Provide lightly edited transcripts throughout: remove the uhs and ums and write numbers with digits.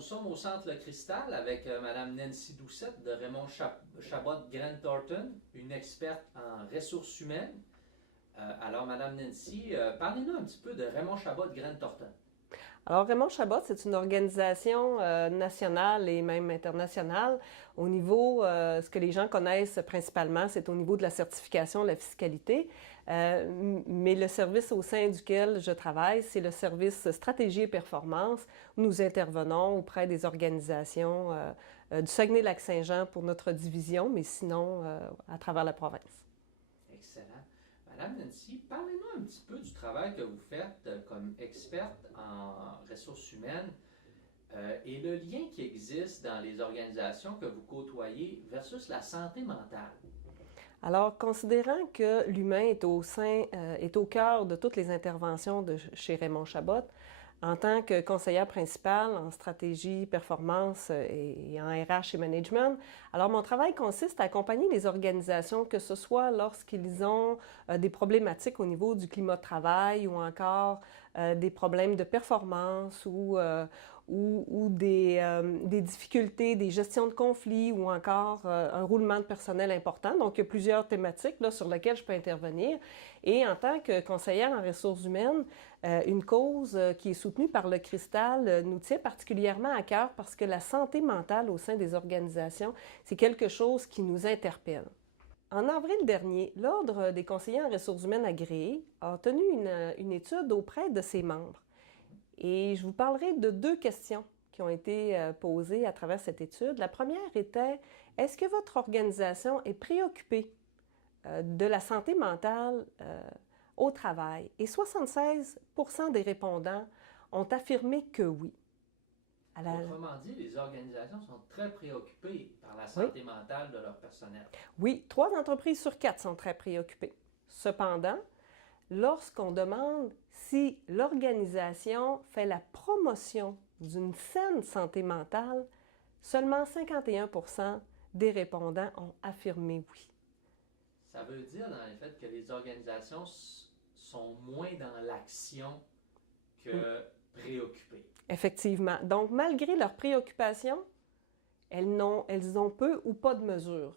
nous sommes au Centre Le Cristal avec Mme Nancy Doucette de Raymond Chabot Grant Thornton, une experte en ressources humaines. Alors, Mme Nancy, parlez-nous un petit peu de Raymond Chabot Grant Thornton. Alors, Raymond Chabot, c'est une organisation nationale et même internationale. Au niveau, ce que les gens connaissent principalement, c'est au niveau de la certification, la fiscalité. Mais le service au sein duquel je travaille, c'est le service stratégie et performance. Nous intervenons auprès des organisations du Saguenay-Lac-Saint-Jean pour notre division, mais sinon à travers la province. Excellent. Madame Nancy, parlez-nous un petit peu du travail que vous faites comme experte en ressources humaines et le lien qui existe dans les organisations que vous côtoyez versus la santé mentale. Alors, considérant que l'humain est est au cœur de toutes les interventions de chez Raymond Chabot, en tant que conseillère principale en stratégie, performance et en RH et management, alors mon travail consiste à accompagner les organisations, que ce soit lorsqu'ils ont des problématiques au niveau du climat de travail ou encore des problèmes de performance ou des difficultés, des gestions de conflits ou encore un roulement de personnel important. Donc, il y a plusieurs thématiques là, sur lesquelles je peux intervenir. Et en tant que conseillère en ressources humaines, une cause qui est soutenue par le Cristal nous tient particulièrement à cœur parce que la santé mentale au sein des organisations, c'est quelque chose qui nous interpelle. En avril dernier, l'Ordre des conseillers en ressources humaines agréés a tenu une étude auprès de ses membres. Et je vous parlerai de deux questions qui ont été posées à travers cette étude. La première était, est-ce que votre organisation est préoccupée de la santé mentale au travail? Et 76% des répondants ont affirmé que oui. Autrement dit, les organisations sont très préoccupées par la santé mentale de leur personnel. Oui, 3 entreprises sur 4 sont très préoccupées. Cependant, lorsqu'on demande si l'organisation fait la promotion d'une saine santé mentale, seulement 51% des répondants ont affirmé oui. Ça veut dire, dans les faits, que les organisations sont moins dans l'action que préoccupées. Effectivement. Donc, malgré leurs préoccupations, elles ont peu ou pas de mesures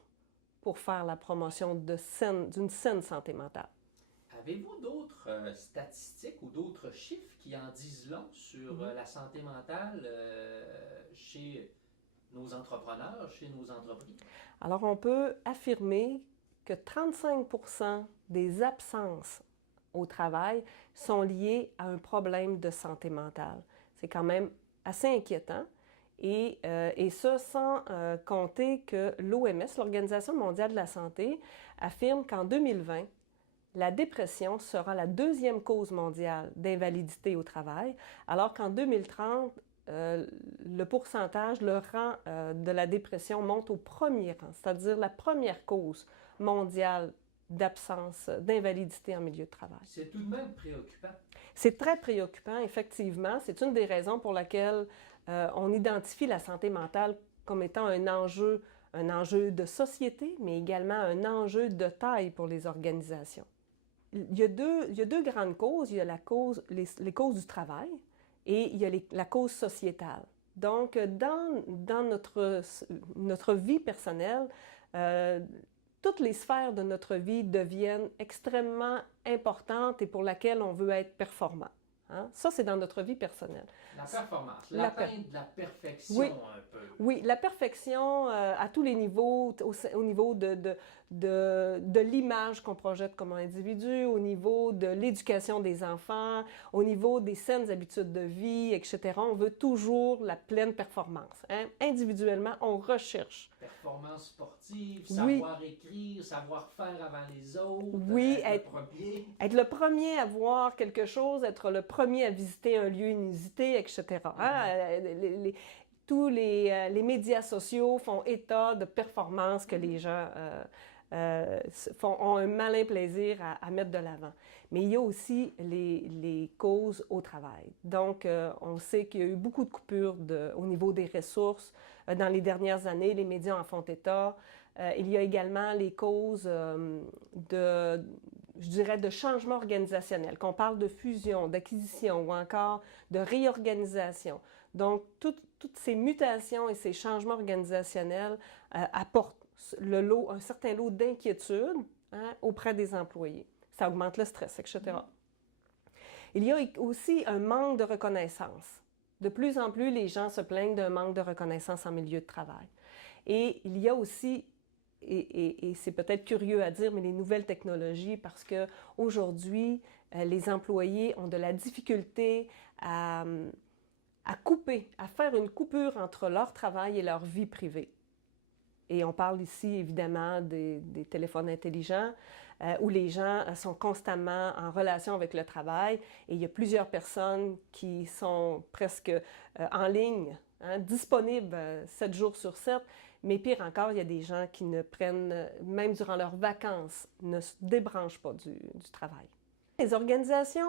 pour faire la promotion d'une saine santé mentale. Avez-vous d'autres statistiques ou d'autres chiffres qui en disent long sur la santé mentale chez nos entrepreneurs, chez nos entreprises? Alors, on peut affirmer que 35% des absences au travail sont liées à un problème de santé mentale. C'est quand même assez inquiétant. Et ça sans compter que l'OMS, l'Organisation mondiale de la santé, affirme qu'en 2020, la dépression sera la deuxième cause mondiale d'invalidité au travail, alors qu'en 2030, le pourcentage, le rang de la dépression monte au premier rang, c'est-à-dire la première cause mondiale d'absence, d'invalidité en milieu de travail. C'est tout de même préoccupant. C'est très préoccupant, effectivement. C'est une des raisons pour laquelle on identifie la santé mentale comme étant un enjeu de société, mais également un enjeu de taille pour les organisations. Il y a deux grandes causes. Il y a les causes du travail et il y a la cause sociétale. Donc, dans notre vie personnelle, toutes les sphères de notre vie deviennent extrêmement importantes et pour lesquelles on veut être performant. Hein? Ça, c'est dans notre vie personnelle. La performance, l'atteinte de la perfection un peu. Oui, la perfection à tous les niveaux, au niveau de l'image qu'on projette comme individu, au niveau de l'éducation des enfants, au niveau des saines habitudes de vie, etc. On veut toujours la pleine performance. Hein? Individuellement, on recherche. Performance sportive, savoir écrire, savoir faire avant les autres, être le premier. Être le premier à voir quelque chose, être le premier à visiter un lieu inusité, etc. Tous les médias sociaux font état de performances que les gens ont un malin plaisir à mettre de l'avant. Mais il y a aussi les causes au travail. Donc, on sait qu'il y a eu beaucoup de coupures au niveau des ressources. Dans les dernières années, les médias en font état. Il y a également les causes de changement organisationnel, qu'on parle de fusion, d'acquisition ou encore de réorganisation. Donc, toutes ces mutations et ces changements organisationnels apportent un certain lot d'inquiétude, hein, auprès des employés. Ça augmente le stress, etc. Il y a aussi un manque de reconnaissance. De plus en plus, les gens se plaignent d'un manque de reconnaissance en milieu de travail. Et il y a aussi, et c'est peut-être curieux à dire, mais les nouvelles technologies, parce qu'aujourd'hui, les employés ont de la difficulté à couper, à faire une coupure entre leur travail et leur vie privée. Et on parle ici, évidemment, des téléphones intelligents, où les gens sont constamment en relation avec le travail. Et il y a plusieurs personnes qui sont presque en ligne, hein, disponibles 7 jours sur 7. Mais pire encore, il y a des gens qui ne prennent, même durant leurs vacances, ne se débranchent pas du travail. Les organisations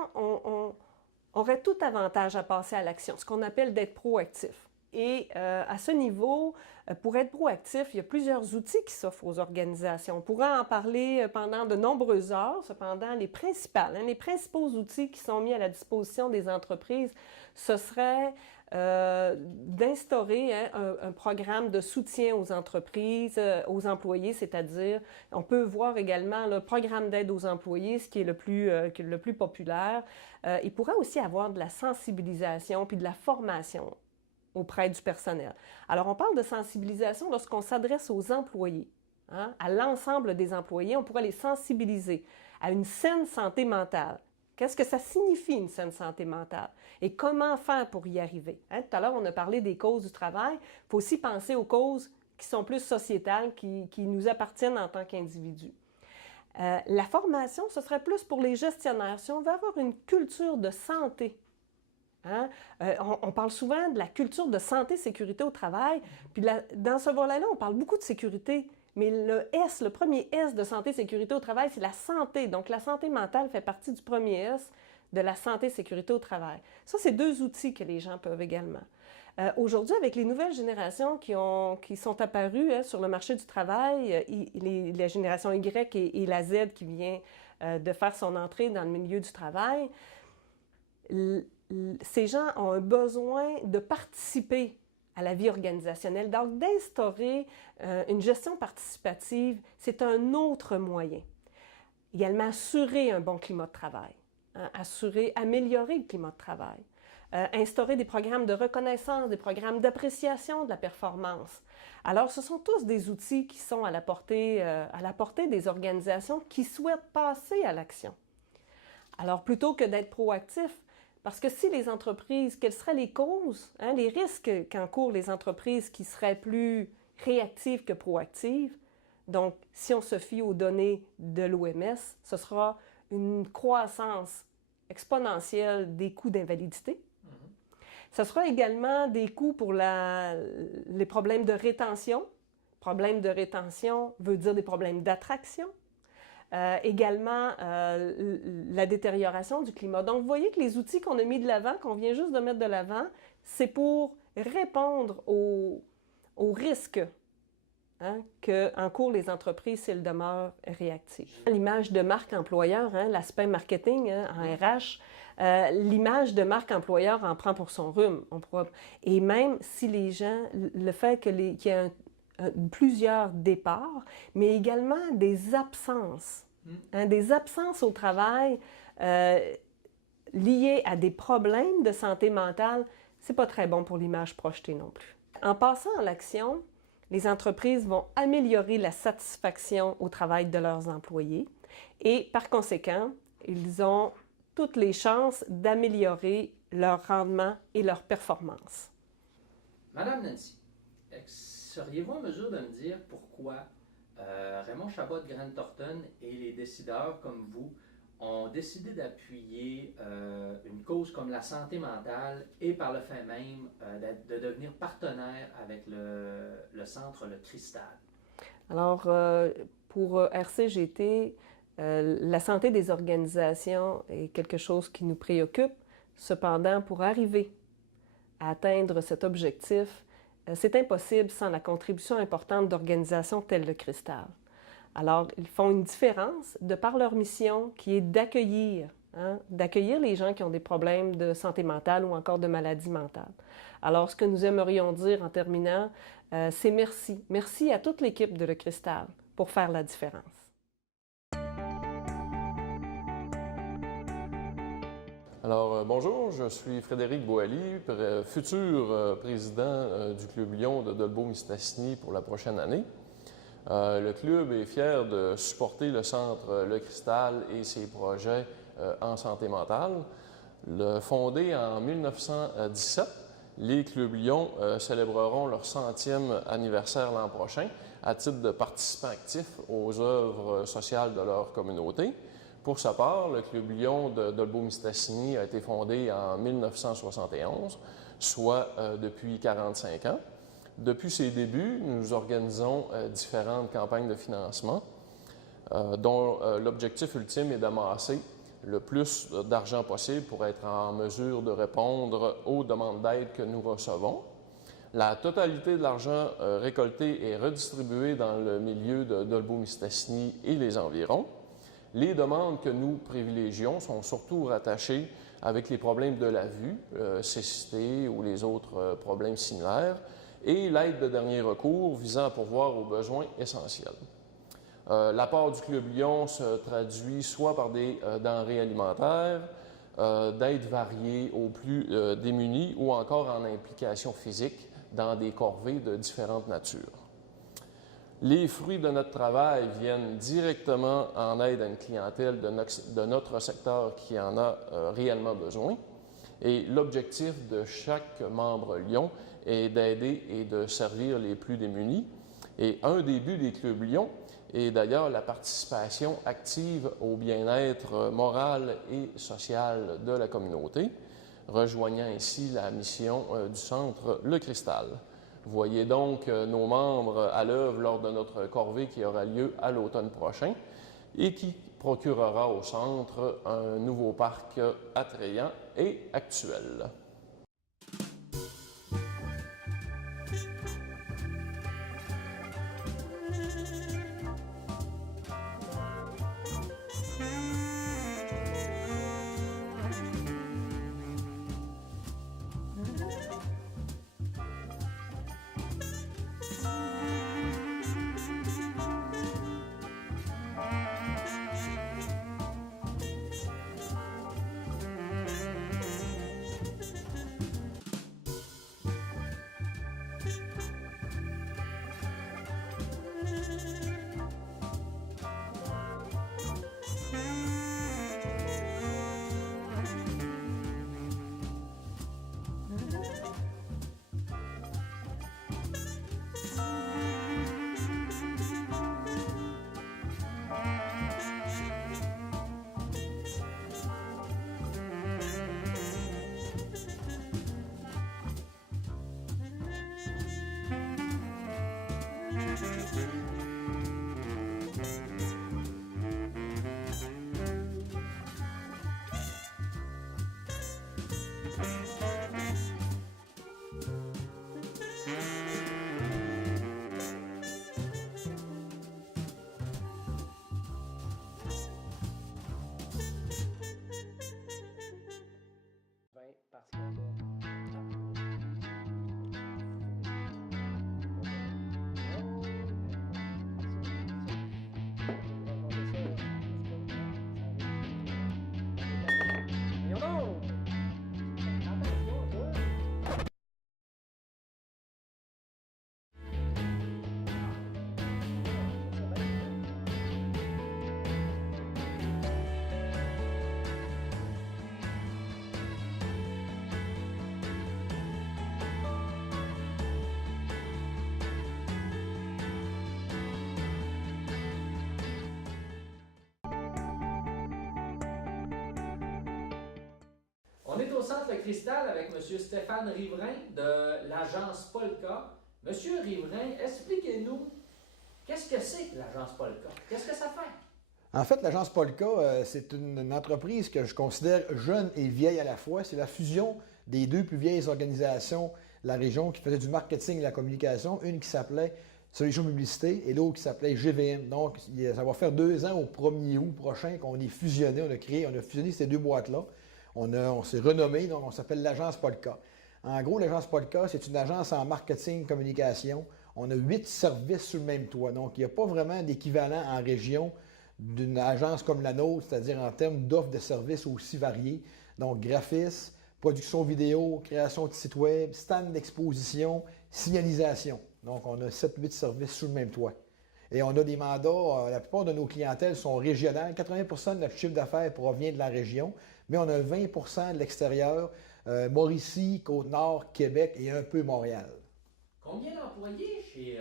auraient tout avantage à passer à l'action, ce qu'on appelle d'être proactif. Et à ce niveau, pour être proactif, il y a plusieurs outils qui s'offrent aux organisations. On pourrait en parler pendant de nombreuses heures. Cependant, les principaux outils qui sont mis à la disposition des entreprises, ce serait d'instaurer, hein, un programme de soutien aux entreprises, aux employés, c'est-à-dire, on peut voir également le programme d'aide aux employés, ce qui est le plus populaire. Il pourrait aussi avoir de la sensibilisation puis de la formation auprès du personnel. Alors, on parle de sensibilisation lorsqu'on s'adresse aux employés, hein, à l'ensemble des employés. On pourrait les sensibiliser à une saine santé mentale. Qu'est-ce que ça signifie, une saine santé mentale? Et comment faire pour y arriver? Hein, tout à l'heure, on a parlé des causes du travail. Il faut aussi penser aux causes qui sont plus sociétales, qui nous appartiennent en tant qu'individus. La formation, ce serait plus pour les gestionnaires. Si on veut avoir une culture de santé, hein? On parle souvent de la culture de santé-sécurité au travail. Puis dans ce volet-là, on parle beaucoup de sécurité. Mais le premier S de santé-sécurité au travail, c'est la santé. Donc, la santé mentale fait partie du premier S de la santé-sécurité au travail. Ça, c'est 2 outils que les gens peuvent également. Aujourd'hui, avec les nouvelles générations qui sont apparues, hein, sur le marché du travail, la génération Y et la Z qui vient de faire son entrée dans le milieu du travail, ces gens ont un besoin de participer à la vie organisationnelle. Donc, d'instaurer une gestion participative, c'est un autre moyen. Également, assurer un bon climat de travail, hein, améliorer le climat de travail, instaurer des programmes de reconnaissance, des programmes d'appréciation de la performance. Alors, ce sont tous des outils qui sont à la portée des organisations qui souhaitent passer à l'action. Alors, plutôt que d'être proactif, parce que si les entreprises, quelles seraient les causes, hein, les risques qu'encourent les entreprises qui seraient plus réactives que proactives? Donc, si on se fie aux données de l'OMS, ce sera une croissance exponentielle des coûts d'invalidité. Ce sera également des coûts pour les problèmes de rétention. Problème de rétention veut dire des problèmes d'attraction. Également, la détérioration du climat. Donc, vous voyez que les outils qu'on a mis de l'avant, qu'on vient juste de mettre de l'avant, c'est pour répondre aux risques, hein, qu'encourent les entreprises si elles demeurent réactives. L'image de marque employeur, hein, l'aspect marketing, hein, en RH, l'image de marque employeur en prend pour son rhume. Et même si les gens, le fait qu'il y ait plusieurs départs, mais également des absences, hein, des absences au travail liées à des problèmes de santé mentale, c'est pas très bon pour l'image projetée non plus. En passant à l'action, les entreprises vont améliorer la satisfaction au travail de leurs employés et par conséquent, ils ont toutes les chances d'améliorer leur rendement et leur performance. Madame Nancy, seriez-vous en mesure de me dire pourquoi Raymond Chabot de Grant Thornton et les décideurs comme vous ont décidé d'appuyer une cause comme la santé mentale et par le fait même de devenir partenaire avec le centre Le Cristal? Alors, pour RCGT, la santé des organisations est quelque chose qui nous préoccupe. Cependant, pour arriver à atteindre cet objectif, c'est impossible sans la contribution importante d'organisations telles Le Cristal. Alors, ils font une différence de par leur mission qui est d'accueillir, hein, d'accueillir les gens qui ont des problèmes de santé mentale ou encore de maladie mentale. Alors, ce que nous aimerions dire en terminant, c'est merci. Merci à toute l'équipe de Le Cristal pour faire la différence. Alors, bonjour, je suis Frédéric Boilly, futur président du Club Lyon de Dolbeau-Mistassini pour la prochaine année. Le club est fier de supporter le Centre Le Cristal et ses projets en santé mentale. Fondé en 1917, les Clubs Lyon célébreront leur 100e anniversaire l'an prochain à titre de participants actifs aux œuvres sociales de leur communauté. Pour sa part, le Club Lyon de Dolbeau-Mistassini a été fondé en 1971, soit depuis 45 ans. Depuis ses débuts, nous organisons différentes campagnes de financement dont l'objectif ultime est d'amasser le plus d'argent possible pour être en mesure de répondre aux demandes d'aide que nous recevons. La totalité de l'argent récolté est redistribuée dans le milieu de Dolbeau-Mistassini et les environs. Les demandes que nous privilégions sont surtout rattachées avec les problèmes de la vue, cécité ou les autres problèmes similaires, et l'aide de dernier recours visant à pourvoir aux besoins essentiels. L'apport du Club Lyon se traduit soit par des denrées alimentaires, d'aides variées aux plus démunis ou encore en implication physique dans des corvées de différentes natures. Les fruits de notre travail viennent directement en aide à une clientèle de notre secteur qui en a réellement besoin. Et l'objectif de chaque membre Lyon est d'aider et de servir les plus démunis. Et un des buts des Clubs Lyon est d'ailleurs la participation active au bien-être moral et social de la communauté, rejoignant ainsi la mission du Centre Le Cristal. Voyez donc nos membres à l'œuvre lors de notre corvée qui aura lieu à l'automne prochain et qui procurera au centre un nouveau parc attrayant et actuel. On est au Centre Le Cristal avec M. Stéphane Riverain de l'agence Polka. Monsieur Riverain, expliquez-nous, qu'est-ce que c'est que l'agence Polka? Qu'est-ce que ça fait? En fait, l'agence Polka, c'est une entreprise que je considère jeune et vieille à la fois. C'est la fusion des deux plus vieilles organisations de la région qui faisaient du marketing et de la communication. Une qui s'appelait Solutions Publicité, et l'autre qui s'appelait GVM. Donc, ça va faire 2 ans au 1er août prochain qu'on est fusionné. On a fusionné ces 2 boîtes-là. On s'est renommé, donc on s'appelle l'agence Polka. En gros, l'agence Polka, c'est une agence en marketing, communication. On a 8 services sous le même toit. Donc, il n'y a pas vraiment d'équivalent en région d'une agence comme la nôtre, c'est-à-dire en termes d'offres de services aussi variés. Donc, graphisme, production vidéo, création de sites web, stand d'exposition, signalisation. Donc, on a 7-8 services sous le même toit. Et on a des mandats, la plupart de nos clientèles sont régionales. 80 de notre chiffre d'affaires provient de la région, mais on a 20 de l'extérieur, Mauricie, Côte-Nord, Québec et un peu Montréal. Combien d'employés chez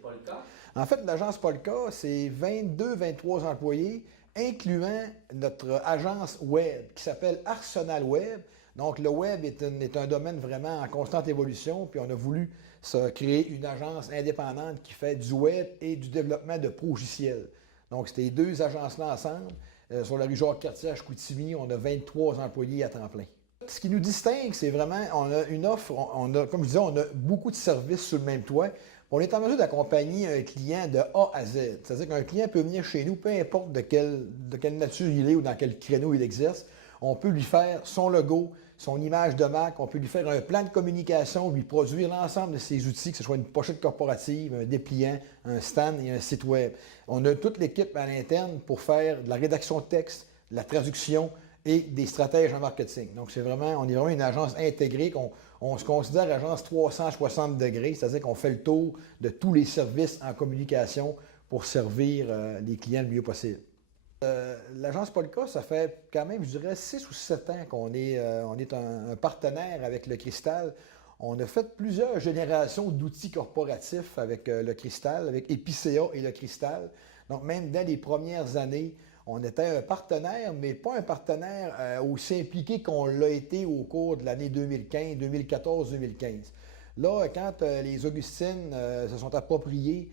Polka? En fait, l'agence Polka, c'est 22-23 employés, incluant notre agence web qui s'appelle Arsenal Web. Donc, le web est un domaine vraiment en constante évolution, puis on a voulu créer une agence indépendante qui fait du web et du développement de progiciels. Donc, c'était 2 agences-là ensemble. Sur la rue Jacques-Cartier à Chicoutimi, on a 23 employés à temps plein. Ce qui nous distingue, c'est vraiment, on a une offre, comme je disais, on a beaucoup de services sur le même toit. On est en mesure d'accompagner un client de A à Z. C'est-à-dire qu'un client peut venir chez nous, peu importe de quelle nature il est ou dans quel créneau il exerce. On peut lui faire son logo, son image de marque, on peut lui faire un plan de communication, lui produire l'ensemble de ses outils, que ce soit une pochette corporative, un dépliant, un stand et un site web. On a toute l'équipe à l'interne pour faire de la rédaction de texte, de la traduction et des stratèges en marketing. Donc, on est vraiment une agence intégrée, on se considère agence 360 degrés, c'est-à-dire qu'on fait le tour de tous les services en communication pour servir les clients le mieux possible. L'agence Polka, ça fait quand même, je dirais, 6 ou 7 ans qu'on est un partenaire avec le Cristal. On a fait plusieurs générations d'outils corporatifs avec le Cristal, avec Epicéa et le Cristal. Donc, même dès les premières années, on était un partenaire, mais pas un partenaire aussi impliqué qu'on l'a été au cours de l'année 2014-2015. Là, quand les Augustines se sont appropriés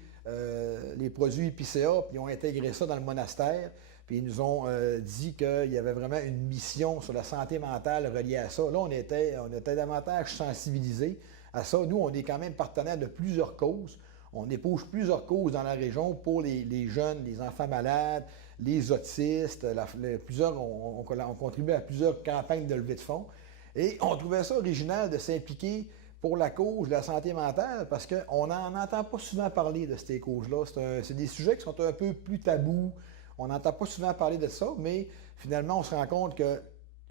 les produits Epicéa, puis ont intégré ça dans le monastère, puis ils nous ont dit qu'il y avait vraiment une mission sur la santé mentale reliée à ça. Là, on était davantage sensibilisés à ça. Nous, on est quand même partenaire de plusieurs causes. On épouse plusieurs causes dans la région pour les jeunes, les enfants malades, les autistes. On contribue à plusieurs campagnes de levée de fonds. Et on trouvait ça original de s'impliquer pour la cause de la santé mentale parce qu'on n'en entend pas souvent parler de ces causes-là. C'est des sujets qui sont un peu plus tabous. On n'entend pas souvent parler de ça, mais finalement, on se rend compte qu'il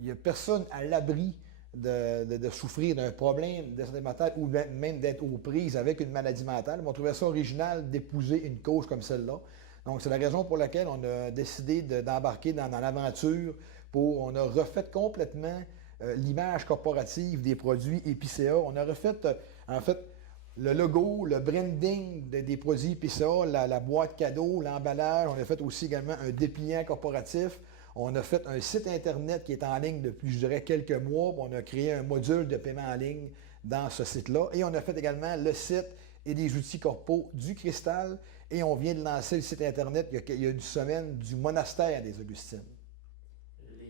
n'y a personne à l'abri de souffrir d'un problème de santé mentale ou même d'être aux prises avec une maladie mentale. Mais on trouvait ça original d'épouser une cause comme celle-là. Donc, c'est la raison pour laquelle on a décidé d'embarquer dans l'aventure. On a refait complètement l'image corporative des produits Epicéa. On a refait, en fait, le logo, le branding des produits Epicéa, la boîte cadeau, l'emballage. On a fait aussi également un dépliant corporatif. On a fait un site Internet qui est en ligne depuis, je dirais, quelques mois. On a créé un module de paiement en ligne dans ce site-là. Et on a fait également le site et des outils corpaux du Cristal. Et on vient de lancer le site Internet il y a une semaine du monastère des Augustines.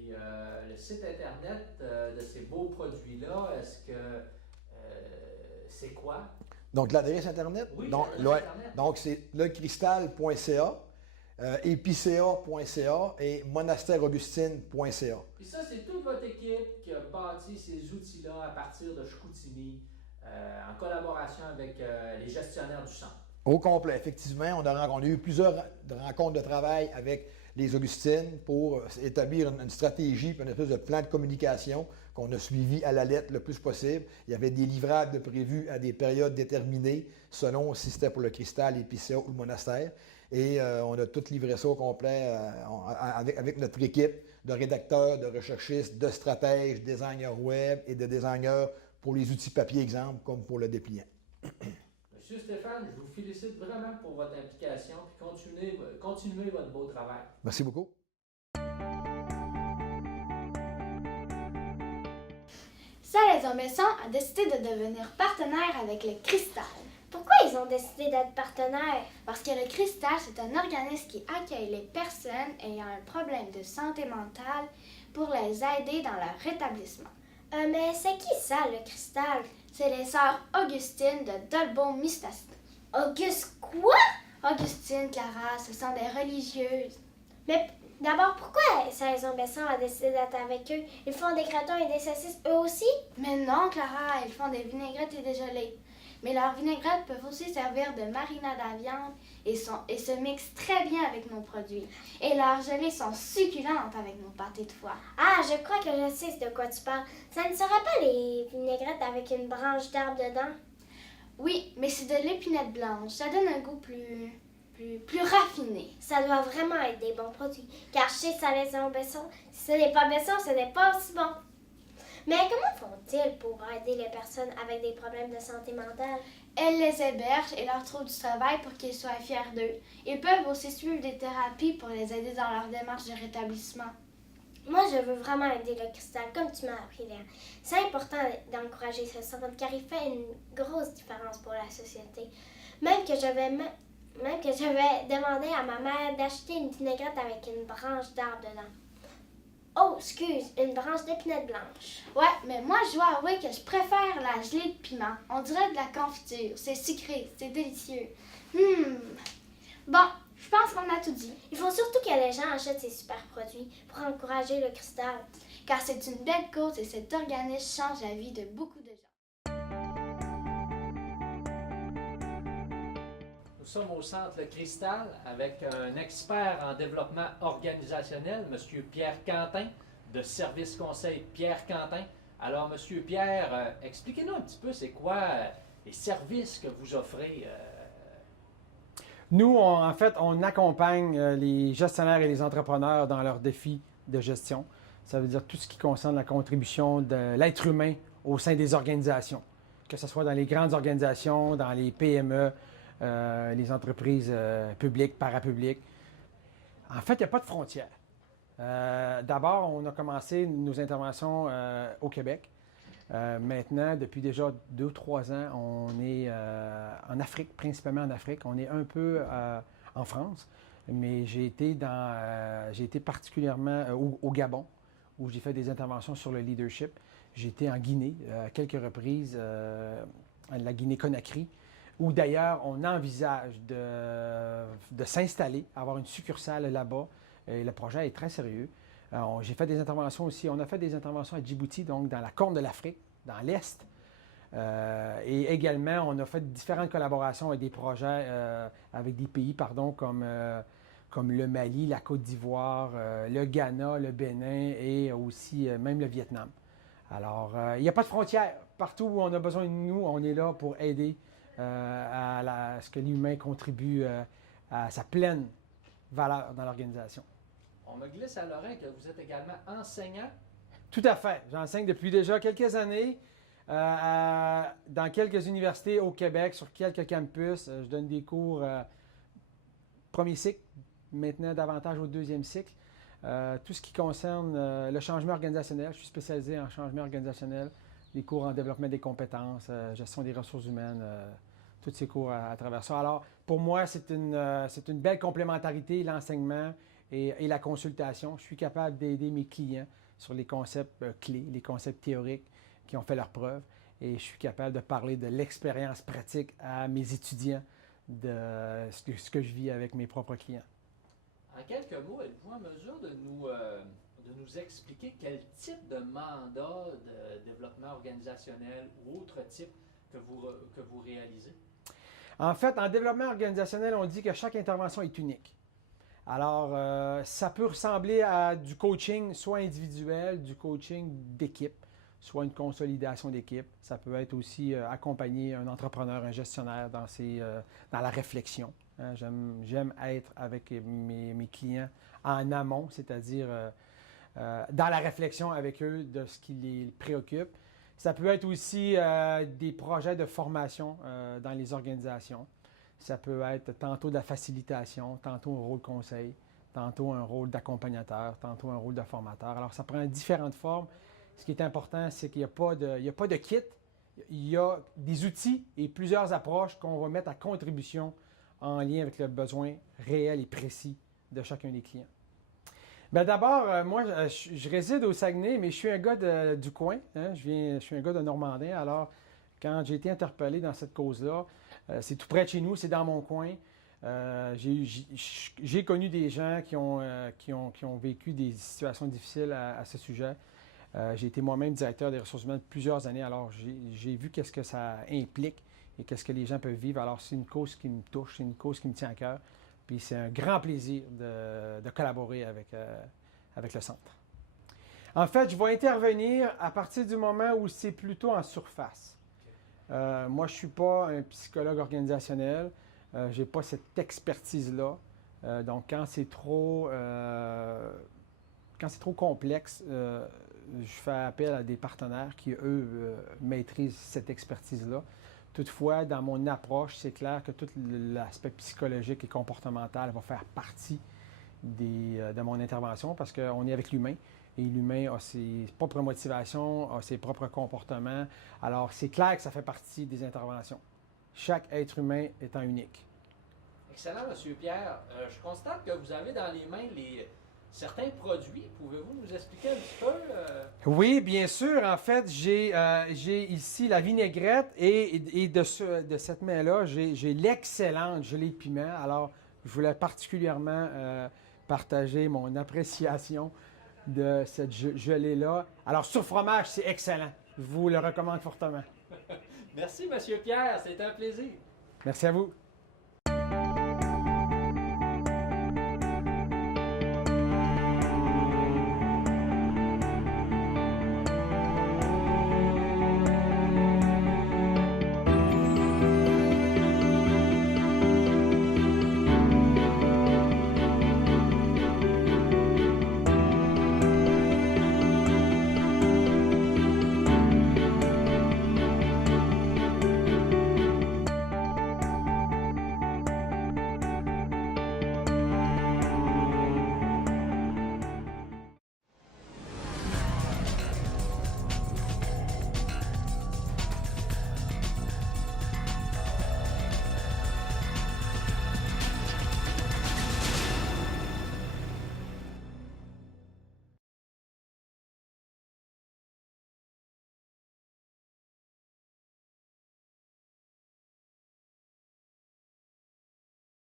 Le site Internet de ces beaux produits-là, est-ce que c'est quoi? Donc, l'adresse Internet? Oui, Internet. Donc, c'est lecristal.ca, epicea.ca et monastèreaugustine.ca. Puis ça, c'est toute votre équipe qui a bâti ces outils-là à partir de Chicoutimi, en collaboration avec les gestionnaires du centre. Au complet, effectivement. On a eu plusieurs rencontres de travail avec les Augustines pour établir une stratégie et une espèce de plan de communication qu'on a suivi à la lettre le plus possible. Il y avait des livrables prévus à des périodes déterminées selon si c'était pour le Cristal, l'Épicéa ou le monastère. Et on a tout livré ça au complet avec notre équipe de rédacteurs, de recherchistes, de stratèges, designers web et de designers pour les outils papier, exemple, comme pour le dépliant. Monsieur Stéphane, je vous félicite vraiment pour votre implication et continuez votre beau travail. Merci beaucoup. Salaison Besson a décidé de devenir partenaire avec le Cristal. Pourquoi ils ont décidé d'être partenaires? Parce que le Cristal, c'est un organisme qui accueille les personnes ayant un problème de santé mentale pour les aider dans leur rétablissement. Mais c'est qui ça, le Cristal? C'est les sœurs Augustines de Dolbeau-Mistassini. Auguste quoi? Augustine, Clara, ce sont des religieuses. Mais d'abord, pourquoi Saison Besson a décidé d'être avec eux? Ils font des crotons et des saucisses eux aussi? Mais non, Clara, elles font des vinaigrettes et des gelées. Mais leurs vinaigrettes peuvent aussi servir de marinade à viande et se mixent très bien avec nos produits. Et leurs gelées sont succulentes avec nos pâtés de foie. Ah, je crois que je sais de quoi tu parles. Ça ne sera pas les vinaigrettes avec une branche d'arbre dedans? Oui, mais c'est de l'épinette blanche. Ça donne un goût plus raffiné. Ça doit vraiment être des bons produits. Car chez Saison Besson, si ce n'est pas Besson, ce n'est pas aussi bon. Mais comment font-ils pour aider les personnes avec des problèmes de santé mentale? Elles les hébergent et leur trouvent du travail pour qu'ils soient fiers d'eux. Ils peuvent aussi suivre des thérapies pour les aider dans leur démarche de rétablissement. Moi, je veux vraiment aider le cristal, comme tu m'as appris, Léa. C'est important d'encourager ce centre car il fait une grosse différence pour la société. Même que je vais demander à ma mère d'acheter une vinaigrette avec une branche d'arbre dedans. Oh, excuse, une branche d'épinette blanche. Ouais, mais moi, je dois avouer que je préfère la gelée de piment. On dirait de la confiture. C'est sucré, c'est délicieux. Bon, je pense qu'on a tout dit. Il faut surtout que les gens achètent ces super produits pour encourager le cristal. Car c'est une belle cause et cet organisme change la vie de beaucoup de gens. Nous sommes au Centre Le Cristal avec un expert en développement organisationnel, M. Pierre Quentin, de Service Conseil Pierre Quentin. Alors, M. Pierre, expliquez-nous un petit peu, c'est quoi les services que vous offrez? Nous, on accompagne les gestionnaires et les entrepreneurs dans leurs défis de gestion. Ça veut dire tout ce qui concerne la contribution de l'être humain au sein des organisations, que ce soit dans les grandes organisations, dans les PME, les entreprises publiques, parapubliques. En fait, il n'y a pas de frontières. D'abord, on a commencé nos interventions au Québec. Maintenant, depuis déjà 2 ou 3 ans, on est en Afrique, principalement en Afrique. On est un peu en France, mais j'ai été particulièrement au Gabon, où j'ai fait des interventions sur le leadership. J'ai été en Guinée à quelques reprises, la Guinée-Conakry, où d'ailleurs on envisage de s'installer, avoir une succursale là-bas. Et le projet est très sérieux. J'ai fait des interventions aussi. On a fait des interventions à Djibouti, donc dans la Corne de l'Afrique, dans l'Est. Et également, on a fait différentes collaborations avec des projets, avec des pays, comme le Mali, la Côte d'Ivoire, le Ghana, le Bénin et aussi même le Vietnam. Alors, il n'y a pas de frontières. Partout où on a besoin de nous, on est là pour aider à ce que l'humain contribue à sa pleine valeur dans l'organisation. On me glisse à l'oreille que vous êtes également enseignant. Tout à fait. J'enseigne depuis déjà quelques années dans quelques universités au Québec, sur quelques campus. Je donne des cours premier cycle, maintenant davantage au 2e cycle. Tout ce qui concerne le changement organisationnel. Je suis spécialisé en changement organisationnel, les cours en développement des compétences, gestion des ressources humaines, tous ces cours à travers ça. Alors, pour moi, c'est une belle complémentarité, l'enseignement et la consultation. Je suis capable d'aider mes clients sur les concepts clés, les concepts théoriques qui ont fait leurs preuves. Et je suis capable de parler de l'expérience pratique à mes étudiants de ce que je vis avec mes propres clients. En quelques mots, êtes-vous en mesure de nous expliquer quel type de mandat de développement organisationnel ou autre type que vous réalisez? En fait, en développement organisationnel, on dit que chaque intervention est unique. Alors, ça peut ressembler à du coaching soit individuel, du coaching d'équipe, soit une consolidation d'équipe. Ça peut être aussi accompagner un entrepreneur, un gestionnaire dans la réflexion. Hein. J'aime être avec mes clients en amont, c'est-à-dire dans la réflexion avec eux de ce qui les préoccupe. Ça peut être aussi des projets de formation dans les organisations. Ça peut être tantôt de la facilitation, tantôt un rôle conseil, tantôt un rôle d'accompagnateur, tantôt un rôle de formateur. Alors, ça prend différentes formes. Ce qui est important, c'est qu'il n'y a pas de kit. Il y a des outils et plusieurs approches qu'on va mettre à contribution en lien avec le besoin réel et précis de chacun des clients. Bien, d'abord, moi, je réside au Saguenay, mais je suis un gars du coin. Hein? Je suis un gars de Normandin. Alors, quand j'ai été interpellé dans cette cause-là, C'est tout près de chez nous, c'est dans mon coin. J'ai connu des gens qui ont vécu des situations difficiles à ce sujet. J'ai été moi-même directeur des ressources humaines plusieurs années, alors j'ai vu qu'est-ce que ça implique et qu'est-ce que les gens peuvent vivre. Alors c'est une cause qui me touche, c'est une cause qui me tient à cœur. Puis c'est un grand plaisir de collaborer avec le centre. En fait, je vais intervenir à partir du moment où c'est plutôt en surface. Moi, je ne suis pas un psychologue organisationnel. Je n'ai pas cette expertise-là. Donc, quand c'est trop complexe, je fais appel à des partenaires qui, eux, maîtrisent cette expertise-là. Toutefois, dans mon approche, c'est clair que tout l'aspect psychologique et comportemental va faire partie de mon intervention parce qu'on est avec l'humain. Et l'humain a ses propres motivations, a ses propres comportements. Alors, c'est clair que ça fait partie des interventions. Chaque être humain étant unique. Excellent, M. Pierre. Je constate que vous avez dans les mains certains produits. Pouvez-vous nous expliquer un petit peu? Oui, bien sûr. En fait, j'ai ici la vinaigrette et de cette main-là, j'ai l'excellente gelée de piment. Alors, je voulais particulièrement partager mon appréciation de cette gelée-là. Alors, sur fromage, c'est excellent. Je vous le recommande fortement. Merci, M. Pierre. C'est un plaisir. Merci à vous.